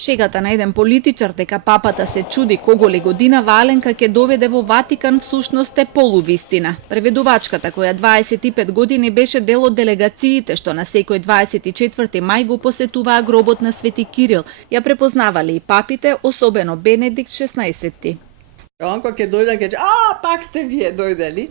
Шегата на еден политичар дека папата се чуди кого ли година Аленка ќе доведе во Ватикан всушност е полувистина. Преведувачката, која 25 години беше дел од делегациите што на секој 24 мај го посетуваа гробот на Свети Кирил, ја препознавале и папите, особено Бенедикт 16. Он кога ќе дојде ќе пак сте вие дојдели.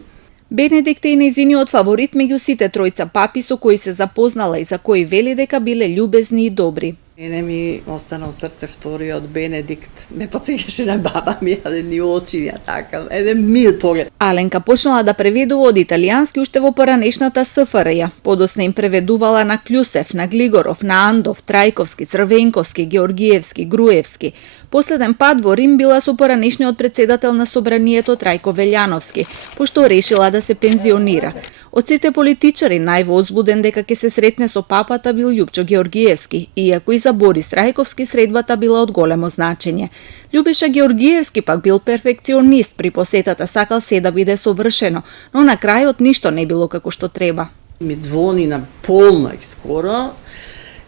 Бенедикт е и нејзиниот фаворит меѓу сите тројца папи со кои се запознала и за кои вели дека биле љубезни и добри. Мене ми остана во срце вториот Бенедикт. Ме потсеќаше на баба ми, ни очи ја така, еден мил поглед. Аленка почнала да преведува од италијански уште во поранешната СФРЈ. Подосна им преведувала на Клюсев, на Глигоров, на Андов, Трајковски, Црвенковски, Георгиевски, Груевски. Последен пат во Рим била со поранешниот председател на собранието Трајко Велјановски, пошто решила да се пензионира. Од сите политичари највозбуден дека ќе се сретне со папата бил Љупчо Георгиевски, иако и за Борис Трајковски средбата била од големо значење. Љубеша Георгиевски пак бил перфекционист, при посетата сакал се да биде совршено, но на крајот ништо не било како што треба. Ми звони на полноќ скоро,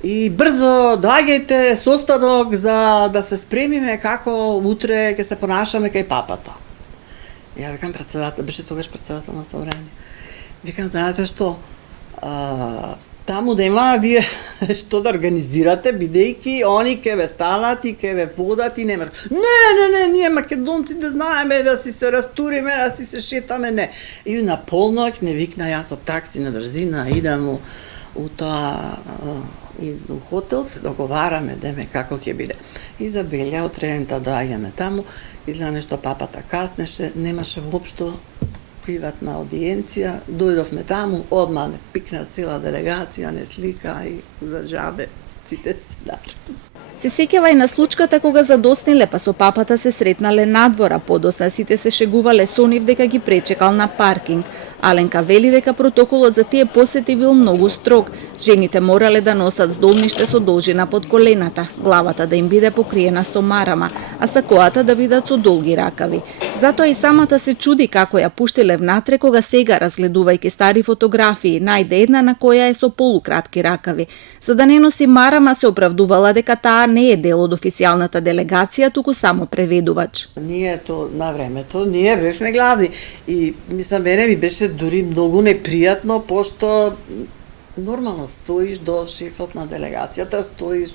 и брзо доаѓајте состанок за да се спремиме како утре ќе се понашаме кај папата. Ја викам председател, беше тогаш председател на собрание. Викам, знаете што, таму нема вие што да организирате, бидејќи они ќе ве стават и ќе ве водат и нема. Не, ние македонците знаеме да си се растуриме, да си се шетаме, не. И на полноќ не викна јас од такси на брзина, идам у тоа и у хотел се договараме деме како ќе биде. И за Белја од трента доаѓаме таму, изгледа нешто папата каснеше, немаше воопшто приватна аудиенција, дојдовме таму, одма не пикна цела делегација, не слика и за џабе сите сценари. Се сеќава и на случката кога задосниле па со папата се сретнале надвора, подосна сите се шегувале со нив дека ги пречекал на паркинг. Аленка вели дека протоколот за тие посети бил многу строг. Жените морале да носат здолниште со должина под колената, главата да им биде покриена со марама, а сакоата да бидат со долги ракави. Затоа и самата се чуди како ја пуштиле внатре кога сега, разгледувајќи стари фотографии, најде една на која е со полукратки ракави. За да не носи марама се оправдувала дека таа не е дел од официјалната делегација, туку само преведувач. Ние на времето, ние бевме гладни и мислам, мене ми беше дури многу непријатно, пошто нормално стоиш до шефот на делегацијата, стоиш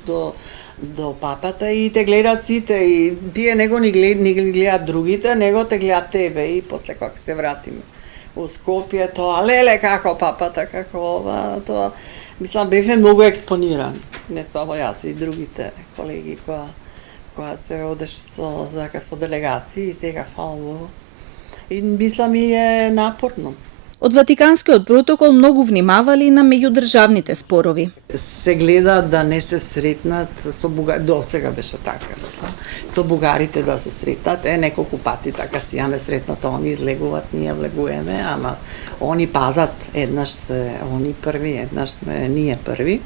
до папата и те гледат сите и тие него не гледат другите, него те гледат тебе и после кога се вратиме у Скопје, тоа леле како папата, како ова, тоа мислам бевме многу експонирани. Не само јас и другите колеги која се одеше со делегации и сега фала Богу. И мислам и е напорно. Од Ватиканскиот протокол многу внимавали на меѓудржавните спорови. Се гледа да не се сретнат со бугарите, до сега беше така, со бугарите да се сретнат, неколку пати така си јаме сретнато, они излегуваат, ние влегуваме, ама они пазат, еднаш се они први, еднаш сме ние први.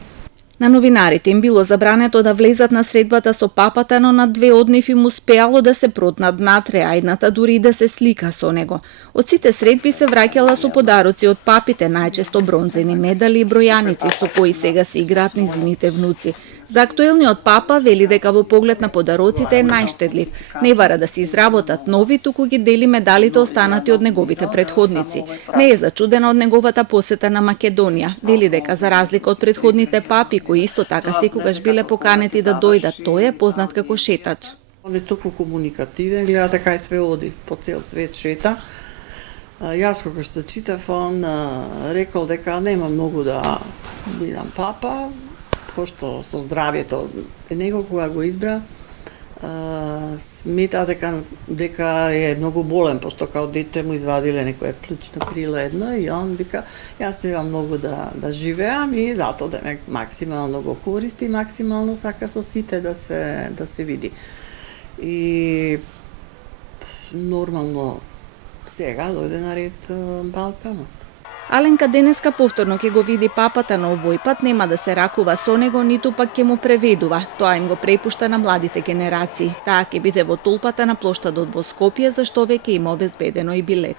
На новинарите им било забрането да влезат на средбата со папата, но на две од нив им успеало да се протнат натре, а едната дури и да се слика со него. Од сите средби се враќала со подароци од папите, најчесто бронзени медали и бројаници со кои сега се играат низините внуци. За актуелниот папа вели дека во поглед на подароците е најштедлив. Не бара да се изработат нови, туку ги дели медалите останати од неговите претходници. Не е зачудена од неговата посета на Македонија. Вели дека за разлика од претходните папи, кои исто така секогаш биле поканети да дојдат, тој е познат како шетач. Он е толку комуникативен, гледате кај све оди, по цел свет шета. Јас кога што читав, он рекол дека нема многу да бидам папа, пошто со здравјето него кога го избра, смета дека е многу болен, пошто као дете му извадиле некое плучно крило едно и он вика, јас треба многу да живеам и затоа да ме максимално го користи, максимално сака со сите да се види. И нормално сега дојде на ред Балканот. Аленка денеска повторно ќе го види папата, но овој пат нема да се ракува со него, ниту пак ќе му преведува. Тоа им го препушта на младите генерации. Таа ќе биде во толпата на плоштадот во Скопје, за што веќе има обезбедено и билет.